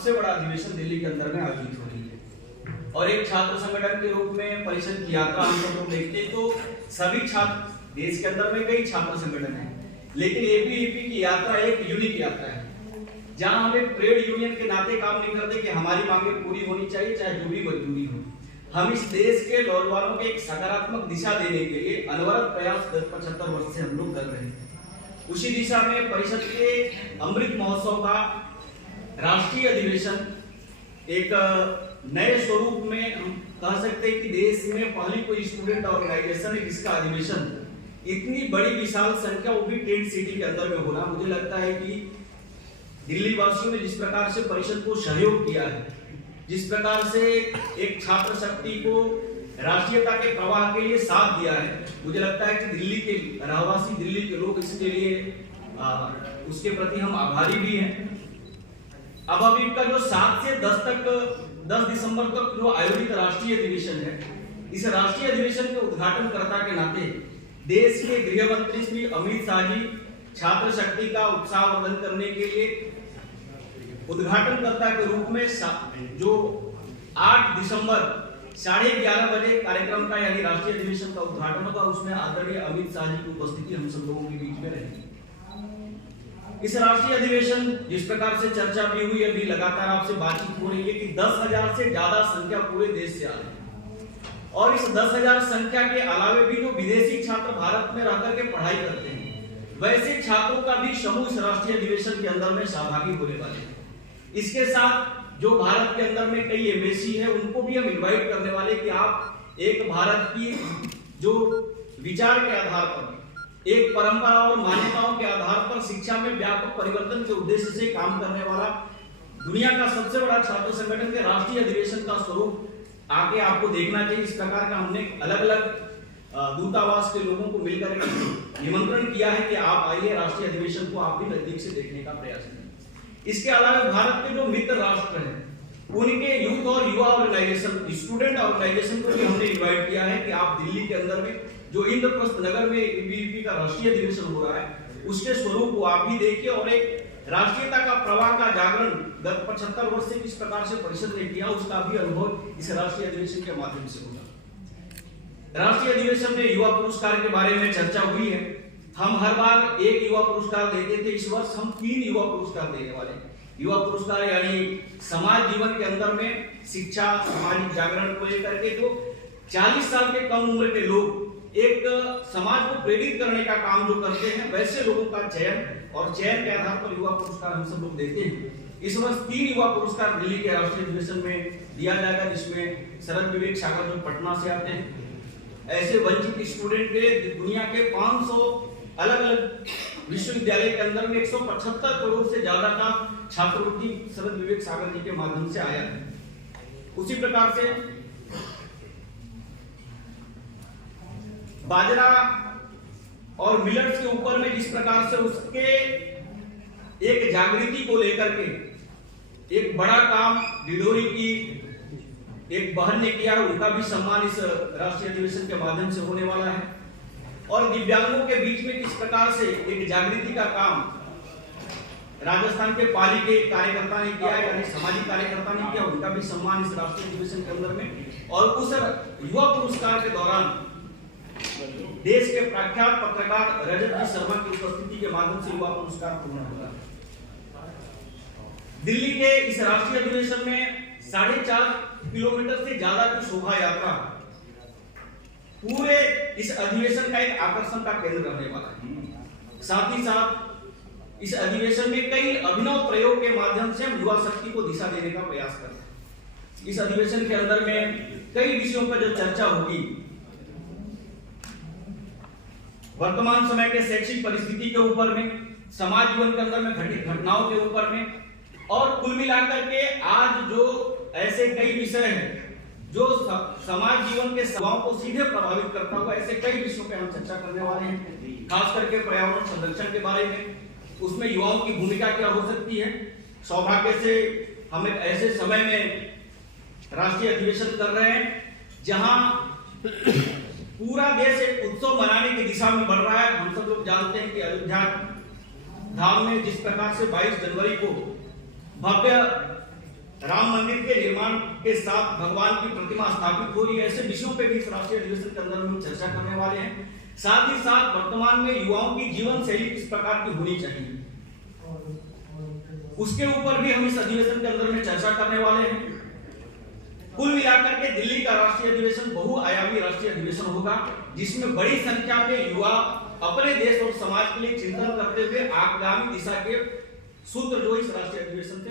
सबसे बड़ा अधिवेशन दिल्ली के अंदर में आयोजित हो रही है। और एक छात्र संगठन के रूप में परिषद की यात्रा हम सब लोग देखते हैं तो सभी छात्र, देश के अंदर में कई छात्र संगठन हैं, लेकिन एबीवीपी की यात्रा एक यूनिक यात्रा है, जहां हम एक ट्रेड यूनियन के नाते काम नहीं करते कि हमारी मांगें पूरी होनी चाहिए चाहे जो भी मजबूरी हो। हम इस देश के नौजवानों को एक सकारात्मक दिशा देने के लिए अनवरत प्रयास 75 वर्ष से हम लोग कर रहे हैं। उसी दिशा में परिषद के अमृत महोत्सव का राष्ट्रीय अधिवेशन एक नए स्वरूप में हम कह सकते हैं कि देश में पहली कोई स्टूडेंट ऑर्गेनाइजेशन है जिसका अधिवेशन इतनी बड़ी विशाल संख्या वो भी टेंट सिटी के अंदर में होना, मुझे लगता है कि दिल्ली वासियों ने जिस प्रकार से परिषद को सहयोग किया है, जिस प्रकार से एक छात्र शक्ति को राष्ट्रीयता के प्रवाह के लिए साथ दिया है, मुझे लगता है कि दिल्ली के रहवासी, दिल्ली के लोग इसके लिए उसके प्रति हम आभारी भी हैं। अब अभी का जो 7 से 10 तक 10 दिसंबर तक जो आयोजित राष्ट्रीय अधिवेशन है, इस राष्ट्रीय अधिवेशन के उद्घाटनकर्ता के नाते देश के गृह मंत्री श्री अमित शाह जी छात्र शक्ति का उत्साहवर्धन करने के लिए उद्घाटनकर्ता के रूप में जो 8 दिसंबर 11:30 बजे कार्यक्रम का यानी राष्ट्रीय अधिवेशन का उद्घाटन होगा, उसमें आदरणीय अमित शाह जी की उपस्थिति हम सब लोगों के बीच में रहेगी। इस राष्ट्रीय अधिवेशन जिस प्रकार से चर्चा भी हुई, अभी लगातार आपसे बातचीत हो रही है कि 10,000 से ज्यादा संख्या पूरे देश से आ रही है और इस 10,000 संख्या के अलावे भी जो विदेशी छात्र भारत में रहकर के पढ़ाई करते हैं, वैसे छात्रों का भी समूह इस राष्ट्रीय अधिवेशन के अंदर में सहभागी होने वाले हैं। इसके साथ जो भारत के अंदर में कई एम्बेसी है उनको भी हम इनवाइट करने वाले कि आप एक भारत की जो विचार के आधार पर, एक परंपरा और मान्यताओं के आधार पर शिक्षा में व्यापक परिवर्तन के उद्देश्य से काम करने वाला दुनिया का सबसे बड़ा छात्र संगठन के राष्ट्रीय अधिवेशन का स्वरूप आगे आपको देखना चाहिए। इस प्रकार का हमने अलग अलग दूतावास के लोगों को मिलकर निमंत्रण किया है कि आप आइए, राष्ट्रीय अधिवेशन को आप भी नजदीक से देखने का प्रयास करें। इसके अलावा भारत के जो मित्र राष्ट्र हैं उनके यूथ और युवा ऑर्गेनाइजेशन, स्टूडेंट ऑर्गेनाइजेशन को भी हमने इनवाइट किया है कि आप दिल्ली के अंदर में जो इंद्रप्रस्थ नगर में एबीवीपी का राष्ट्रीय अधिवेशन हो रहा है उसके स्वरूप को आप भी देखिए और एक राष्ट्रीयता का प्रवाह का जागरण गत 75 वर्ष से किस प्रकार से परिषद ने किया उसका भी अनुभव इस राष्ट्रीय अधिवेशन के माध्यम से होगा। राष्ट्रीय अधिवेशन में युवा पुरस्कार के बारे में चर्चा हुई है। हम हर बार एक युवा पुरस्कार देते थे, इस वर्ष हम 3 युवा पुरस्कार देने वाले हैं। युवा पुरस्कार यानी समाज जीवन के अंदर में शिक्षा, सामाजिक जागरण को लेकर के तो 40 साल के कम उम्र के लोग एक समाज को प्रेरित करने का काम जो करते हैं, वैसे लोगों का चयन और चयन के आधार पर युवा पुरस्कार हम सब लोग देते हैं। इस वर्ष 3 युवा पुरस्कार दिल्ली के राष्ट्रीय अधिवेशन में दिया जाएगा, जिसमें शरद विवेक सागर जो पटना से आते हैं। ऐसे वंचित स्टूडेंट के लिए दुनिया के 500 अलग अलग विश्वविद्यालय के अंदर में 175 करोड़ से ज्यादा का छात्रवृत्ति शरद विवेक सागर जी के माध्यम से आया है। उसी प्रकार से बाजरा और मिलेट्स के ऊपर में जिस प्रकार से उसके एक जागृति को लेकर के एक बड़ा काम डिडोरी की एक बहन ने किया है, उनका भी सम्मान इस राष्ट्रीय अधिवेशन के माध्यम से होने वाला है। और दिव्यांगों के बीच में किस प्रकार से एक जागृति का काम राजस्थान के पाली के कार्यकर्ता ने किया है, यानी सामाजिक कार्यकर्ता ने किया, उनका भी सम्मान इस राष्ट्रीय अधिवेशन के अंदर में। और उस युवा पुरस्कार के दौरान देश के प्रख्यात पत्रकार रजत जी शर्मा की उपस्थिति के माध्यम से युवा पुरस्कार पूर्ण होगा। दिल्ली के इस राष्ट्रीय अधिवेशन में 4.5 किलोमीटर से ज्यादा की शोभा यात्रा पूरे इस अधिवेशन का एक आकर्षण का केंद्र रहने वाला है। साथ ही साथ इस अधिवेशन में कई अभिनव प्रयोग के माध्यम से हम युवा शक्ति को दिशा देने का प्रयास करते हैं। इस अधिवेशन के अंदर में कई विषयों पर जो चर्चा होगी, वर्तमान समय के शैक्षिक परिस्थिति के ऊपर में, समाज जीवन के अंदर में घटित घटनाओं के ऊपर में, और कुल मिलाकर के आज जो ऐसे कई विषय हैं जो समाज जीवन के स्वभाव को सीधे प्रभावित करता हुआ, ऐसे कई विषयों पे हम चर्चा करने वाले हैं। खास करके पर्यावरण संरक्षण के बारे में, उसमें युवाओं की भूमिका क्या हो सकती है। सौभाग्य से हम एक ऐसे समय में राष्ट्रीय अधिवेशन कर रहे हैं जहां पूरा देश एक उत्सव मनाने की दिशा में बढ़ रहा है। हम सब लोग जानते हैं कि अयोध्या धाम में जिस प्रकार से 22 जनवरी को भव्य राम मंदिर के निर्माण के साथ भगवान की प्रतिमा स्थापित हो रही है, ऐसे विषयों पे भी इस राष्ट्रीय अधिवेशन के अंदर हम चर्चा करने वाले हैं। साथ ही साथ वर्तमान में युवाओं की जीवन शैली किस प्रकार की होनी चाहिए, उसके ऊपर भी हम इस अधिवेशन के अंदर में चर्चा करने वाले हैं। कुल मिलाकर के दिल्ली का राष्ट्रीय अधिवेशन बहुआयामी राष्ट्रीय अधिवेशन होगा, जिसमें बड़ी संख्या में युवा अपने देश और समाज के लिए चिंतन करते हुए आगामी दिशा के सूत्र जो इस राष्ट्रीय अधिवेशन से